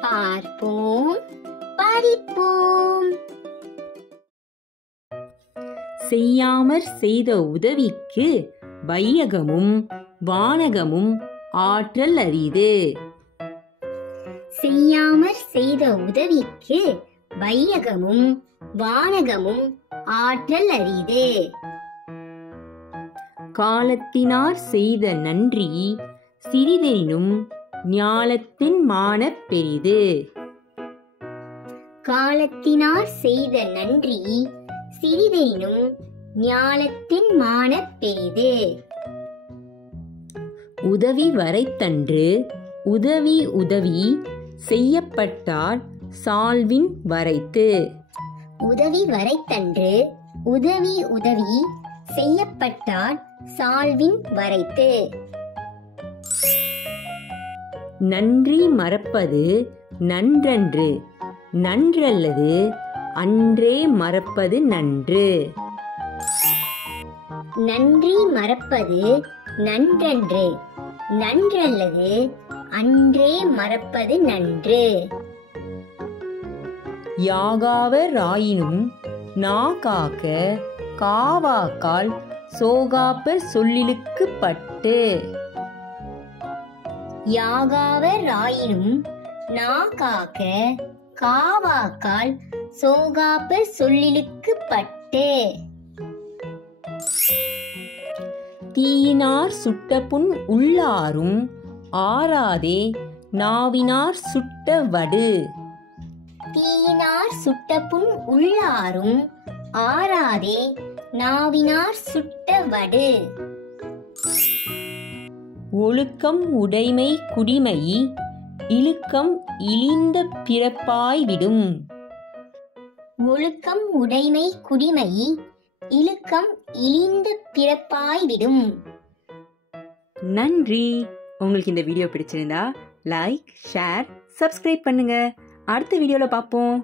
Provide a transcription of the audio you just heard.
பார்ப்போம், படிப்போம். செய்யாமற் செய்த உதவிக்கு வையகமும் வானகமும் ஆற்றல் அரிது. செய்யாமற் செய்த உதவிக்கு வையகமும் வானகமும் ஆற்றல் அரிது. காலத்தினார் செய்த நன்றி சிறிதெனினும் ஞாலத்தின் மானப் பெரிது. காலத்தினார் செய்த நன்றி சிறிதெனினும் ஞாலத்தின் மானப் பெரிது. உதவி வரைத்தன்று உதவி உதவி செய்யப்பட்டார் சால்வின் வரைத்து. உதவி வரைத்தன்று உதவி உதவி செய்யப்பட்டார் சால்வின் வரைத்து. நன்றி மறப்பது நன்றன்று நன்றல்லது அன்றே மறப்பது நன்று. நன்றி மறப்பது நன்றன்று நன்றல்லது அன்றே மறப்பது நன்று. யாகாவர் ஆயினும் நாகாக்க காவாக்கால் சோகாப்பர் சொல்லிலுக்கு பட்டு. யாகாவர் ஆயினும் நாகாக்க காவாக்கால் சோகாப்பர் சொல்லிலுக்கு பட்டு. தீயினார் சுட்ட புண் உள்ளாரும் ஆறாதே நாவினார் சுட்ட வடு. தீயினார் சுட்ட புண் உள்ளாரும் ஆறாதே நாவினார் சுட்ட வடு. ஒழுக்கம் உடைமை குடிமை இழுக்கம் இழிந்த பிறப்பாய் விடும். ஒழுக்கம் உடைமை குடிமை இழுக்கம் இழிந்த பிறப்பாய் விடும். நன்றி. உங்களுக்கு இந்த வீடியோ பிடிச்சிருந்தா லைக், ஷேர், சப்ஸ்கிரைப் பண்ணுங்க. அடுத்த வீடியோல பார்ப்போம்.